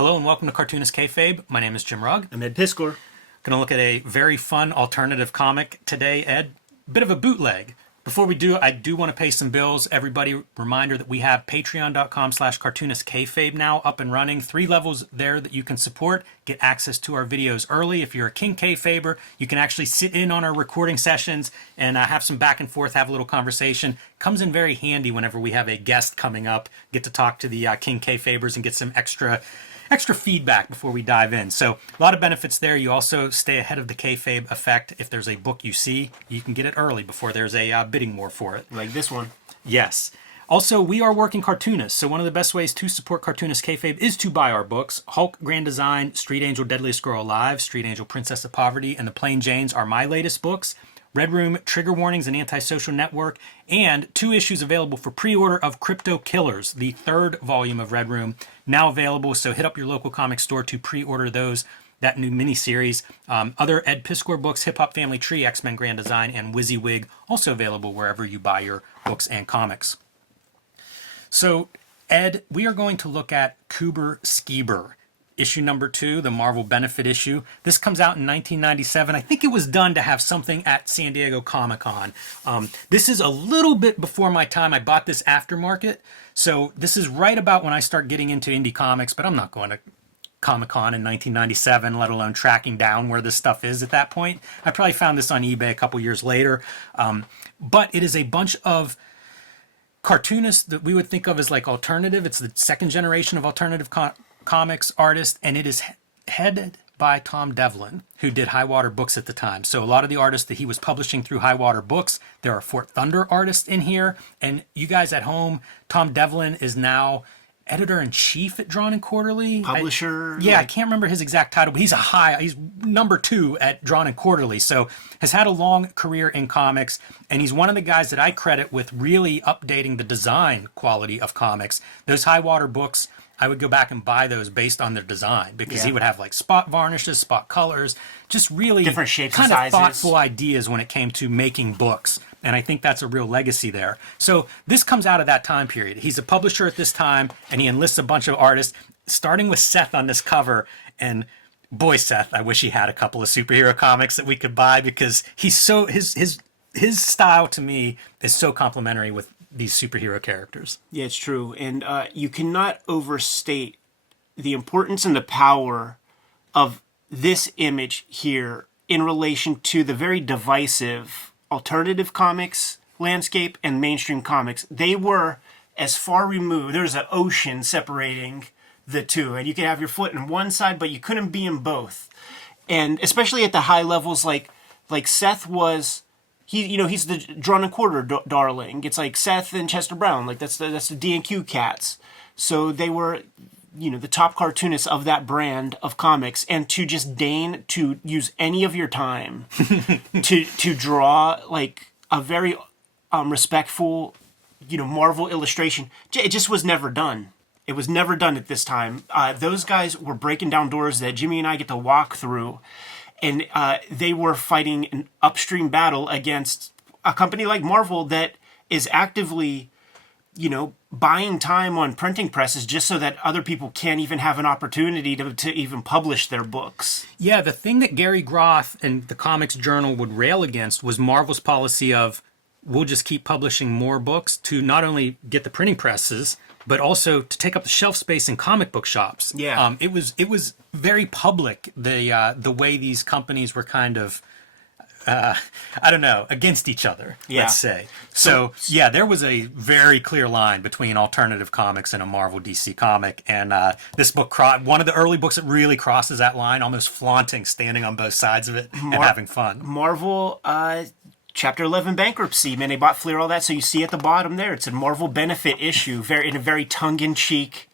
Hello and welcome to Cartoonist Kayfabe. My name is Jim Rugg. I'm Ed Piscor. Going to look at a very fun alternative comic today, Ed. Bit of a bootleg. Before we do, I do want to pay some bills. Everybody, reminder that we have patreon.com/cartoonist now up and running. 3 levels there that you can support. Get access to our videos early. If you're a King Kayfaber, you can actually sit in on our recording sessions and have some back and forth, have a little conversation. Comes in very handy whenever we have a guest coming up. Get to talk to the King Kayfabers and get some extra feedback before we dive in. So a lot of benefits there. You also stay ahead of the kayfabe effect. If there's a book you see, you can get it early before there's a bidding war for it. Like this one. Yes. Also, we are working Cartoonists, so one of the best ways to support Cartoonist Kayfabe is to buy our books. Hulk Grand Design, Street Angel Deadliest Girl Alive, Street Angel Princess of Poverty, and The Plain Janes are my latest books. Red Room, Trigger Warnings, and Antisocial Network, and 2 issues available for pre-order of Crypto Killers, the 3rd volume of Red Room, now available. So hit up your local comic store to pre-order that new miniseries. Other Ed Piscor books, Hip Hop Family Tree, X-Men Grand Design, and WYSIWYG, also available wherever you buy your books and comics. So, Ed, we are going to look at Coober Skeber. Issue number 2, the Marvel Benefit issue. This comes out in 1997. I think it was done to have something at San Diego Comic-Con. This is a little bit before my time. I bought this aftermarket. So this is right about when I start getting into indie comics, but I'm not going to Comic-Con in 1997, let alone tracking down where this stuff is at that point. I probably found this on eBay a couple years later. But it is a bunch of cartoonists that we would think of as like alternative. It's the second generation of alternative comics artist, and it is headed by Tom Devlin, who did High Water Books at the time. So a lot of the artists that he was publishing through High Water Books, there are Fort Thunder artists in here, and you guys at home, Tom Devlin is now editor-in-chief at Drawn and Quarterly. Publisher. I can't remember his exact title, but he's number 2 at Drawn and Quarterly, so has had a long career in comics, and he's one of the guys that I credit with really updating the design quality of comics. Those High Water Books, I would go back and buy those based on their design, because he would have like spot varnishes, spot colors, just really different shapes kind and of sizes. thoughtful ideas when it came to making books. And I think that's a real legacy there. So this comes out of that time period. He's a publisher at this time, and he enlists a bunch of artists, starting with Seth on this cover. And boy, Seth, I wish he had a couple of superhero comics that we could buy, because he's so his style to me is so complementary with these superhero characters. Yeah, it's true. And you cannot overstate the importance and the power of this image here in relation to the very divisive alternative comics landscape and mainstream comics. They were as far removed. There's an ocean separating the two, and you could have your foot in one side, but you couldn't be in both. And especially at the high levels, like Seth was... he's the Drawn and Quarter darling. It's like Seth and Chester Brown. Like that's the D&Q cats. So they were, the top cartoonists of that brand of comics. And to just deign to use any of your time to draw like a very respectful, Marvel illustration, it just was never done. It was never done at this time. Those guys were breaking down doors that Jimmy and I get to walk through. And they were fighting an upstream battle against a company like Marvel that is actively, buying time on printing presses just so that other people can't even have an opportunity to even publish their books. Yeah, the thing that Gary Groth and the Comics Journal would rail against was Marvel's policy of, we'll just keep publishing more books to not only get the printing presses, but also to take up the shelf space in comic book shops. Yeah, it was very public, the way these companies were kind of, against each other. Yeah. Let's say. So there was a very clear line between alternative comics and a Marvel DC comic, and this book, one of the early books that really crosses that line, almost flaunting, standing on both sides of it and having fun. Marvel. Chapter 11 Bankruptcy, man, they bought Fleer, all that. So you see at the bottom there, it's a Marvel Benefit issue, in a very tongue-in-cheek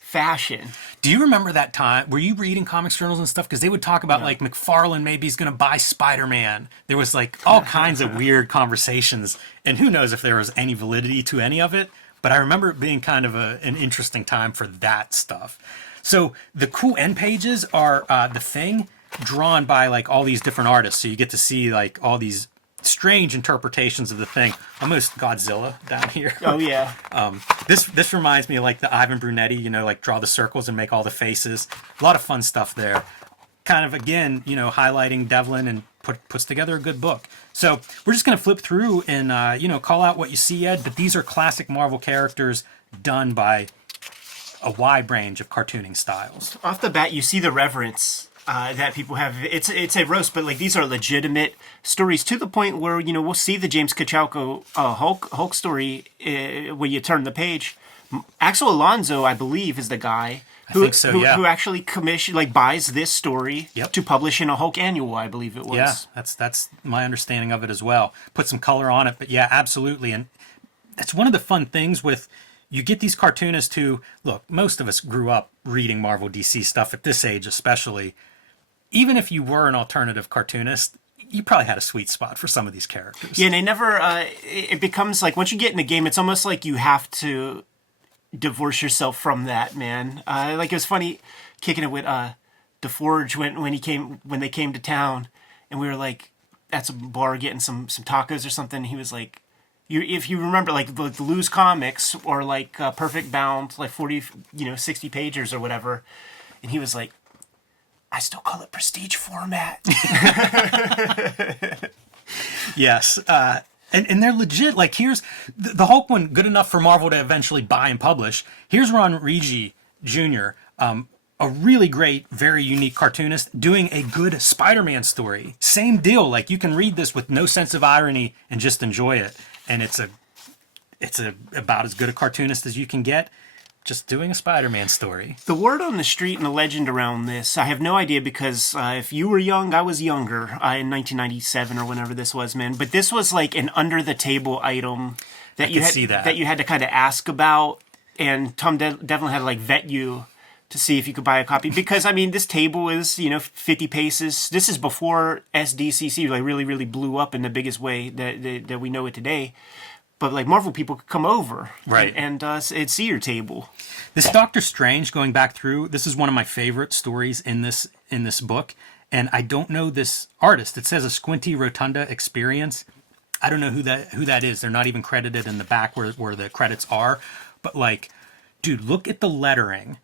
fashion. Do you remember that time? Were you reading comics journals and stuff? Because they would talk about like McFarlane maybe he's going to buy Spider-Man. There was like all kinds of weird conversations, and who knows if there was any validity to any of it. But I remember it being kind of an interesting time for that stuff. So the cool end pages are The Thing, drawn by like all these different artists. So you get to see like all these strange interpretations of the thing. Almost Godzilla down here. Oh yeah. This reminds me of like the Ivan Brunetti, like draw the circles and make all the faces. A lot of fun stuff there. Kind of, again, highlighting Devlin and puts together a good book. So we're just going to flip through and, call out what you see, Ed. But these are classic Marvel characters done by a wide range of cartooning styles. Off the bat, you see the reverence that people have. It's a roast, but like these are legitimate stories to the point where we'll see the James Kachalko Hulk story when you turn the page. Axel Alonso, I believe, is the guy who actually buys this story to publish in a Hulk annual, I believe it was. Yeah, that's my understanding of it as well. Put some color on it, but yeah, absolutely. And that's one of the fun things with, you get these cartoonists who, look, most of us grew up reading Marvel DC stuff at this age especially. Even if you were an alternative cartoonist, you probably had a sweet spot for some of these characters. Yeah, and they never, it becomes like, once you get in the game, it's almost like you have to divorce yourself from that, man. Like it was funny kicking it with DeForge when they came to town, and we were like at some bar getting some tacos or something. He was like, if you remember, like the Loose Comics or like Perfect Bound, like 40, 60 pagers or whatever, and he was like, I still call it prestige format. Yes. And they're legit. Like, here's the Hulk one, good enough for Marvel to eventually buy and publish. Here's Ron Rigi Jr., a really great, very unique cartoonist doing a good Spider-Man story. Same deal. Like, you can read this with no sense of irony and just enjoy it. And it's about as good a cartoonist as you can get, just doing a Spider-Man story. The word on the street and the legend around this, I have no idea, because if you were young, I was younger in 1997 or whenever this was, man. But this was like an under-the-table item that you had to kind of ask about, and Tom Devlin had to like vet you to see if you could buy a copy. Because, I mean, this table is, 50 paces. This is before SDCC like really, really blew up in the biggest way that we know it today. But like Marvel people could come over, right, and see your table. This Doctor Strange, going back through, this is one of my favorite stories in this book, and I don't know this artist. It says a Squinty Rotunda Experience. I don't know who that is. They're not even credited in the back where the credits are. But like, dude, look at the lettering.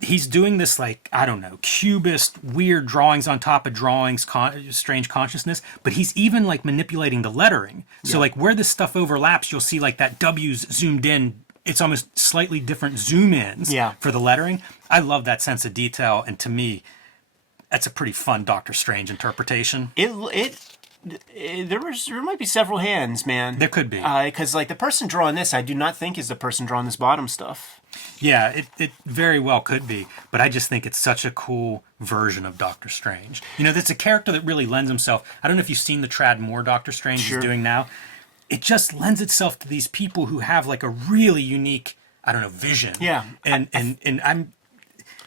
He's doing this, like, I don't know, cubist, weird drawings on top of drawings, strange consciousness, but he's even, like, manipulating the lettering. So, like, where this stuff overlaps, you'll see, like, that W's zoomed in. It's almost slightly different zoom-ins for the lettering. I love that sense of detail, and to me, that's a pretty fun Doctor Strange interpretation. There might be several hands, man. There could be. Because, like, the person drawing this, I do not think is the person drawing this bottom stuff. Yeah, it very well could be, but I just think it's such a cool version of Doctor Strange. That's a character that really lends himself. I don't know if you've seen the Trad Moore Doctor Strange is doing now. It just lends itself to these people who have like a really unique, I don't know, vision. Yeah. And I'm,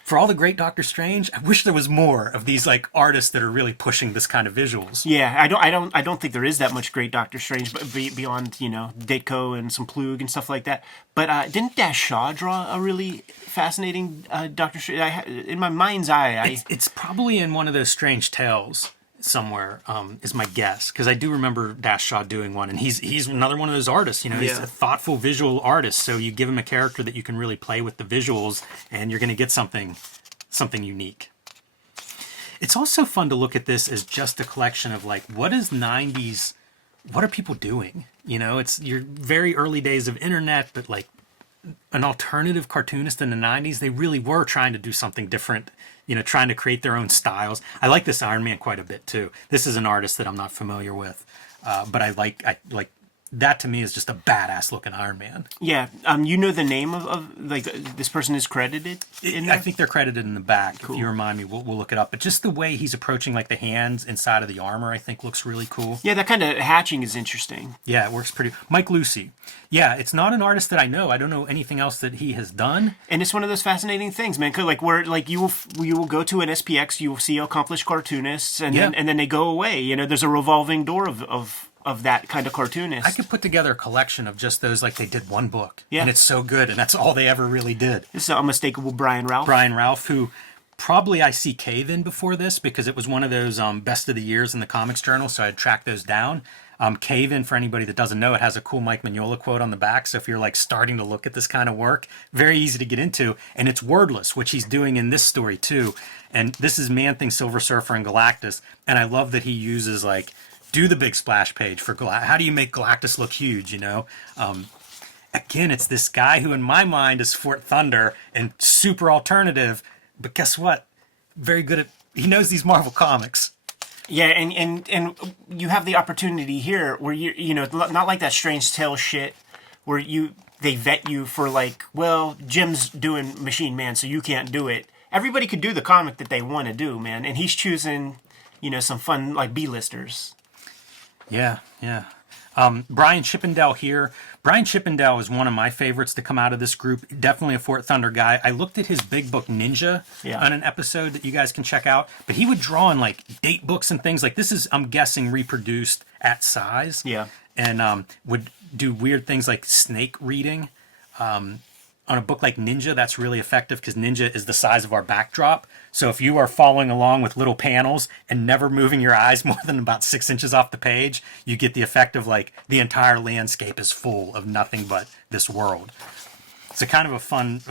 for all the great Doctor Strange, I wish there was more of these like artists that are really pushing this kind of visuals. Yeah, I don't think there is that much great Doctor Strange, but beyond Ditko and some Plug and stuff like that. But didn't Dash Shaw draw a really fascinating Doctor Strange? In my mind's eye, it's probably in one of those Strange Tales somewhere, is my guess, because I do remember Dash Shaw doing one, and he's another one of those artists. He's a thoughtful visual artist, so you give him a character that you can really play with the visuals, and you're going to get something unique. It's also fun to look at this as just a collection of like, what are people doing? It's your very early days of internet, but like an alternative cartoonist in the 90s, they really were trying to do something different, trying to create their own styles. I like this Iron Man quite a bit too. This is an artist that I'm not familiar with, but I like that. To me is just a badass looking Iron Man. Yeah. The name of like this person is credited in there? I think they're credited in the back. Cool. If you remind me, we'll look it up. But just the way he's approaching like the hands inside of the armor, I think looks really cool. Yeah, that kind of hatching is interesting. Yeah, it works pretty. Mike Lucy. Yeah, it's not an artist that I know. I don't know anything else that he has done. And it's one of those fascinating things, man. Cause like where like you will go to an SPX, you will see accomplished cartoonists, and then they go away. There's a revolving door of that kind of cartoonist. I could put together a collection of just those, like they did one book, and it's so good, and that's all they ever really did. This is unmistakable Brian Ralph. Who probably I see Cave in before this, because it was one of those best of the years in the Comics Journal, so I'd track those down. Cave-In, for anybody that doesn't know, it has a cool Mike Mignola quote on the back. So if you're like starting to look at this kind of work, very easy to get into. And it's wordless, which he's doing in this story too. And this is Man-Thing, Silver Surfer, and Galactus. And I love that he uses like, do the big splash page for Galactus. How do you make Galactus look huge, you know? Again, it's this guy who in my mind is Fort Thunder and super alternative. But guess what? Very good at, he knows these Marvel comics. Yeah, and you have the opportunity here where you know, not like that Strange Tale shit where they vet you for like, well, Jim's doing Machine Man, so you can't do it. Everybody could do the comic that they want to do, man, and he's choosing, you know, some fun like B-listers. Yeah. Brian Chippendale here. Brian Chippendale is one of my favorites to come out of this group. Definitely a Fort Thunder guy. I looked at his Big Book Ninja on an episode that you guys can check out. But he would draw in like date books and things. Like this is, I'm guessing, reproduced at size. Yeah. And would do weird things like snake reading. On a book like Ninja, that's really effective because Ninja is the size of our backdrop. So if you are following along with little panels and never moving your eyes more than about 6 inches off the page, you get the effect of like the entire landscape is full of nothing but this world. It's a kind of a fun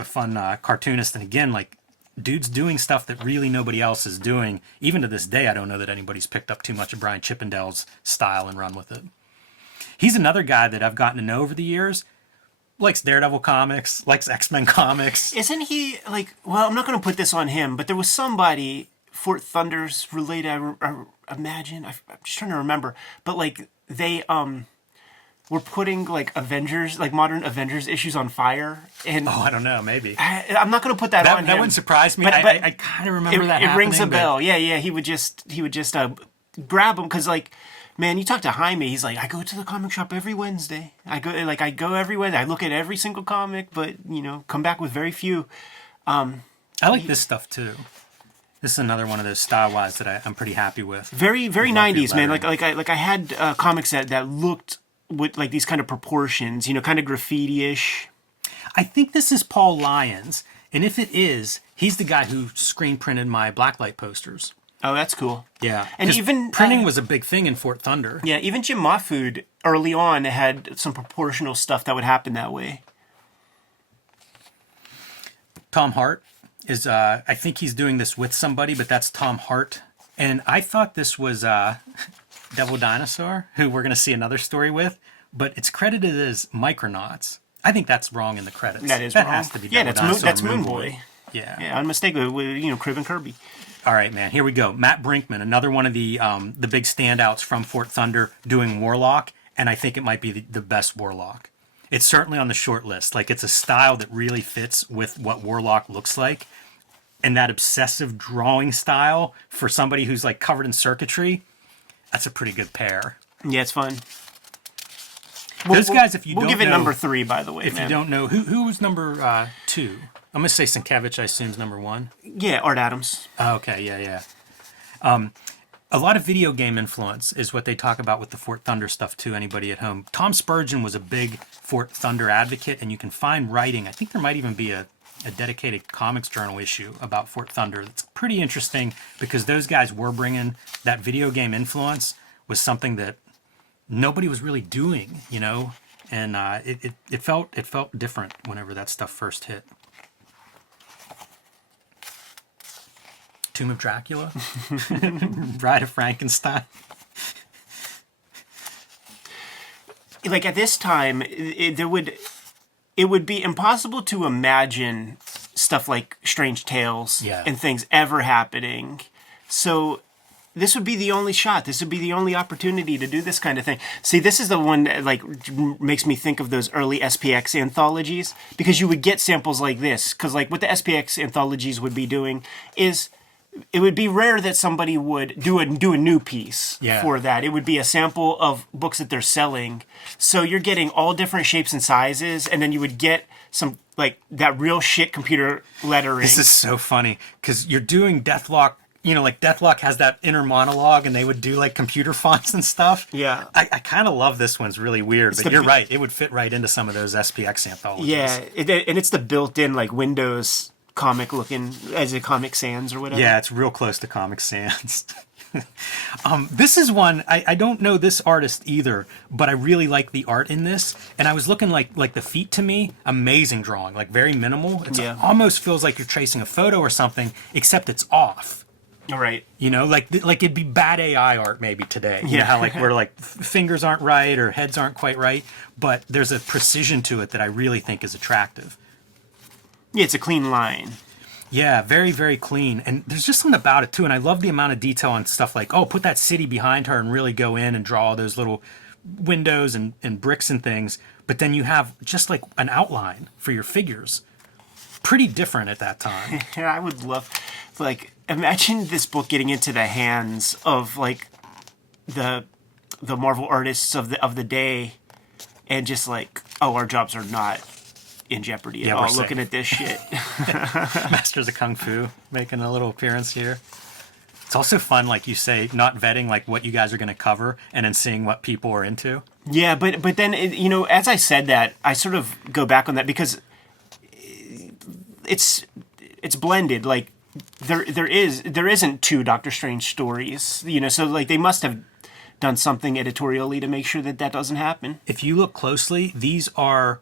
cartoonist. And again, like dude's doing stuff that really nobody else is doing. Even to this day, I don't know that anybody's picked up too much of Brian Chippendale's style and run with it. He's another guy that I've gotten to know over the years. Likes Daredevil comics, likes X-Men comics. Isn't he like? Well, I'm not going to put this on him, but there was somebody Fort Thunder's related. I imagine. I'm just trying to remember, but like they were putting like Avengers, like modern Avengers issues on fire. And I don't know, maybe. I'm not going to put that on him. That wouldn't surprise me. But I kind of remember that. It rings a bell. Yeah. He would just grab them because like. Man, you talk to Jaime, he's like, I go to the comic shop every Wednesday. I go every Wednesday. I look at every single comic, but, you know, come back with very few. I like this stuff, too. This is another one of those style-wise that I'm pretty happy with. Very 90s, man. Like I had comics that looked with, like, these kind of proportions, you know, kind of graffiti-ish. I think this is Paul Lyons, and if it is, he's the guy who screen printed my Blacklight posters. Oh, that's cool. Yeah. And even printing was a big thing in Fort Thunder. Yeah, even Jim Mahfood early on had some proportional stuff that would happen that way. Tom Hart is, I think he's doing this with somebody, but that's Tom Hart. And I thought this was Devil Dinosaur, who we're going to see another story with, but it's credited as Micronauts. I think that's wrong in the credits. That is wrong. That has to be Devil Dinosaur. That's Moon Boy. Yeah, unmistakably, with, you know, Crib and Kirby. All right, man, here we go. Matt Brinkman, another one of the big standouts from Fort Thunder doing Warlock, and I think it might be the best Warlock. It's certainly on the short list. Like, it's a style that really fits with what Warlock looks like, and that obsessive drawing style for somebody who's, like, covered in circuitry, that's a pretty good pair. Yeah, it's fun. Those guys, if you don't know... We'll give it number 3, by the way, If you don't know, who was number 2? I'm going to say Sienkiewicz, I assume, is number 1. Yeah, Art Adams. Oh, okay, yeah. A lot of video game influence is what they talk about with the Fort Thunder stuff, too, anybody at home. Tom Spurgeon was a big Fort Thunder advocate, and you can find writing. I think there might even be a dedicated comics journal issue about Fort Thunder. It's pretty interesting because those guys were bringing that video game influence was something that nobody was really doing, you know? And it felt different whenever that stuff first hit. Tomb of Dracula, Bride of Frankenstein. Like at this time, it would be impossible to imagine stuff like Strange Tales and things ever happening. So this would be the only shot. This would be the only opportunity to do this kind of thing. See, this is the one that like makes me think of those early SPX anthologies because you would get samples like this. Because like what the SPX anthologies would be doing is it would be rare that somebody would do a new piece for that. It would be a sample of books that they're selling. So you're getting all different shapes and sizes, and then you would get some like that real shit computer lettering. This is so funny because you're doing Deathlock. You know, like Deathlock has that inner monologue, and they would do like computer fonts and stuff. Yeah, I kind of love this one's really weird, but you're right. It would fit right into some of those SPX anthologies. Yeah, and it's the built-in like Windows comic looking as a Comic Sans or whatever. Yeah, it's real close to Comic Sans. This is one, I don't know this artist either, but I really like the art in this. And I was looking like the feet to me, amazing drawing, like very minimal. It almost feels like you're tracing a photo or something, except it's off. All right. You know, like it'd be bad AI art maybe today. You know how like where like fingers aren't right or heads aren't quite right, but there's a precision to it that I really think is attractive. Yeah, it's a clean line. Yeah, very, very clean. And there's just something about it, too. And I love the amount of detail on stuff like, oh, put that city behind her and really go in and draw all those little windows and bricks and things. But then you have just like an outline for your figures. Pretty different at that time. Yeah, I would love, like, imagine this book getting into the hands of, like, the Marvel artists of the day and just like, oh, our jobs are not in jeopardy at all looking at this shit. Masters of Kung Fu making a little appearance here. It's also fun, like you say, not vetting like what you guys are going to cover and then seeing what people are into. Yeah, but then, you know, as I said that, I sort of go back on that because it's blended. Like there isn't two Doctor Strange stories, you know, so like they must have done something editorially to make sure that doesn't happen. If you look closely, these are...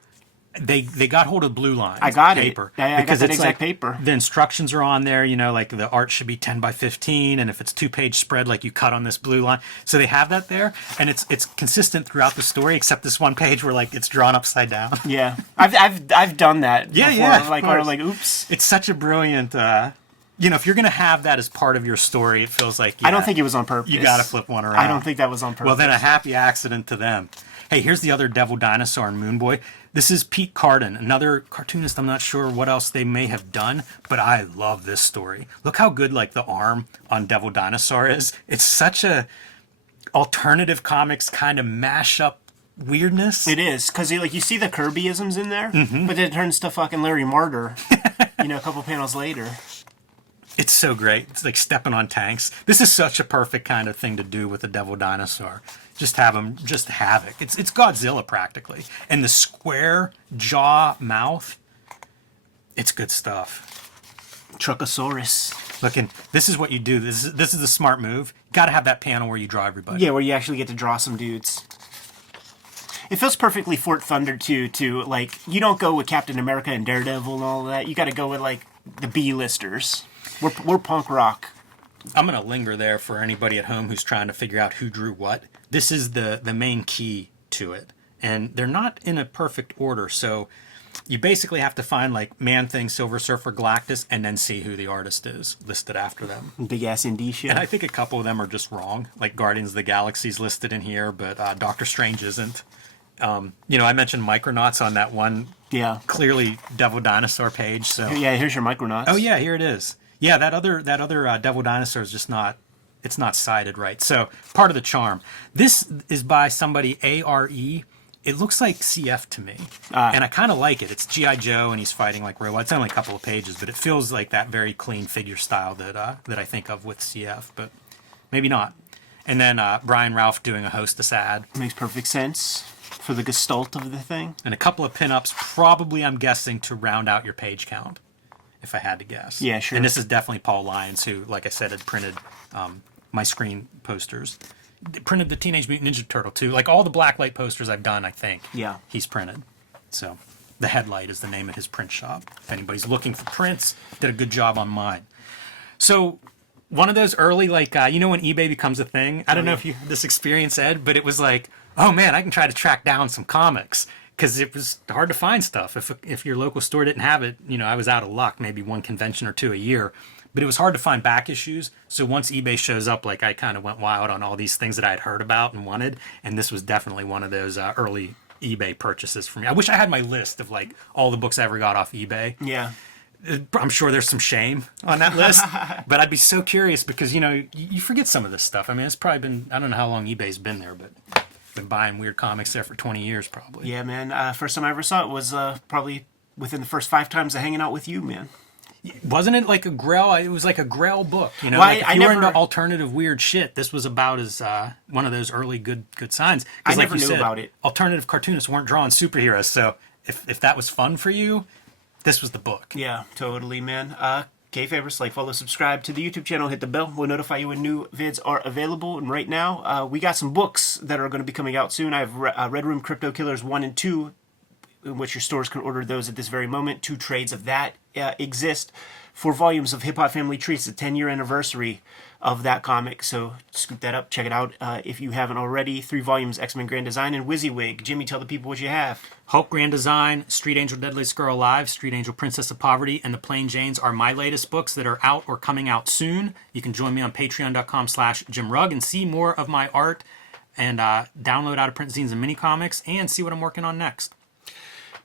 They got hold of blue line. I got paper. it. I got that exact paper. The instructions are on there, you know, like the art should be 10 by 15, and if it's 2-page spread, like you cut on this blue line. So they have that there, and it's consistent throughout the story, except this one page where like it's drawn upside down. Yeah, I've done that. Yeah, before. yeah. Like or like, oops. It's such a brilliant. You know, if you're gonna have that as part of your story, it feels like I don't think it was on purpose. You got to flip one around. I don't think that was on purpose. Well, then a happy accident to them. Hey, here's the other Devil Dinosaur and Moon Boy. This is Pete Carden, another cartoonist. I'm not sure what else they may have done, but I love this story. Look how good like the arm on Devil Dinosaur is. It's such a alternative comics kind of mashup weirdness. It is, because like you see the Kirbyisms in there, but then it turns to fucking Larry Martyr, you know, a couple panels later. It's so great. It's like stepping on tanks. This is such a perfect kind of thing to do with the Devil Dinosaur. Just have him, just havoc. It's Godzilla practically. And the square jaw mouth, it's good stuff. Truckosaurus. Looking, this is what you do. This is a smart move. Got to have that panel where you draw everybody. Yeah, where you actually get to draw some dudes. It feels perfectly Fort Thunder too. Like you don't go with Captain America and Daredevil and all of that. You got to go with like the B-listers. We're punk rock. I'm going to linger there for anybody at home who's trying to figure out who drew what. This is the main key to it. And they're not in a perfect order. So you basically have to find like Man-Thing, Silver Surfer, Galactus, and then see who the artist is listed after them. Big ass indicia. And I think a couple of them are just wrong. Like Guardians of the Galaxy's listed in here, but Doctor Strange isn't. You know, I mentioned Micronauts on that one. Yeah. Clearly Devil Dinosaur page. So yeah, here's your Micronauts. Oh yeah, here it is. Yeah, that other Devil Dinosaur is just not, it's not cited right. So part of the charm. This is by somebody, A.R.E. It looks like CF to me, and I kind of like it. It's G.I. Joe, and he's fighting like robots. It's only a couple of pages, but it feels like that very clean figure style that I think of with CF, but maybe not. And then Brian Ralph doing a Hostess ad. Makes perfect sense for the gestalt of the thing. And a couple of pinups, probably I'm guessing to round out your page count. If I had to guess. Yeah, sure. And this is definitely Paul Lyons, who, like I said, had printed my screen posters. Printed the Teenage Mutant Ninja Turtle, too. Like, all the Blacklight posters I've done, I think, he's printed. So, The Headlight is the name of his print shop. If anybody's looking for prints, did a good job on mine. So, one of those early, like, you know when eBay becomes a thing? I don't know if you had this experience, Ed, but it was like, oh, man, I can try to track down some comics. Because it was hard to find stuff. If your local store didn't have it, you know, I was out of luck, maybe one convention or two a year. But it was hard to find back issues. So once eBay shows up, like I kind of went wild on all these things that I had heard about and wanted. And this was definitely one of those early eBay purchases for me. I wish I had my list of like all the books I ever got off eBay. Yeah. I'm sure there's some shame on that list. But I'd be so curious because, you know, you forget some of this stuff. I mean, it's probably been, I don't know how long eBay's been there, but... been buying weird comics there for 20 years probably. Yeah, man. First time I ever saw it was probably within the first 5 times of hanging out with you, man. Wasn't it like a Grail? It was like a Grail book, you know. Well, like if you were into alternative weird shit, this was about as one of those early good signs. I like never you knew said, about it. Alternative cartoonists weren't drawing superheroes, so if that was fun for you, this was the book. Yeah, totally, man. Kayfabers, like, follow, subscribe to the YouTube channel, hit the bell. We'll notify you when new vids are available. And right now, we got some books that are going to be coming out soon. I have Red Room Crypto Killers 1 and 2, in which your stores can order those at this very moment. 2 trades of that exist. 4 volumes of Hip Hop Family Tree. It's the 10-year anniversary of that comic, so scoop that up, check it out if you haven't already. 3 volumes, X-Men Grand Design and WYSIWYG. Jimmy, tell the people what you have. Hulk Grand Design, Street Angel Deadliest Girl Alive, Street Angel Princess of Poverty, and The Plain Janes are my latest books that are out or coming out soon. You can join me on patreon.com/JimRugg and see more of my art and download out-of-print zines and mini-comics and see what I'm working on next.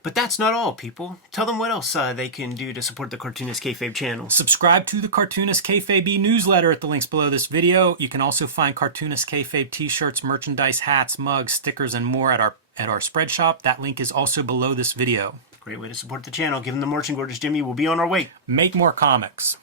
But that's not all, people. Tell them what else they can do to support the Cartoonist Kayfabe channel. Subscribe to the Cartoonist Kayfabe newsletter at the links below this video. You can also find Cartoonist Kayfabe t-shirts, merchandise, hats, mugs, stickers, and more at our spread shop. That link is also below this video. Great way to support the channel. Give them the merch and gorgeous Jimmy. We'll be on our way. Make more comics.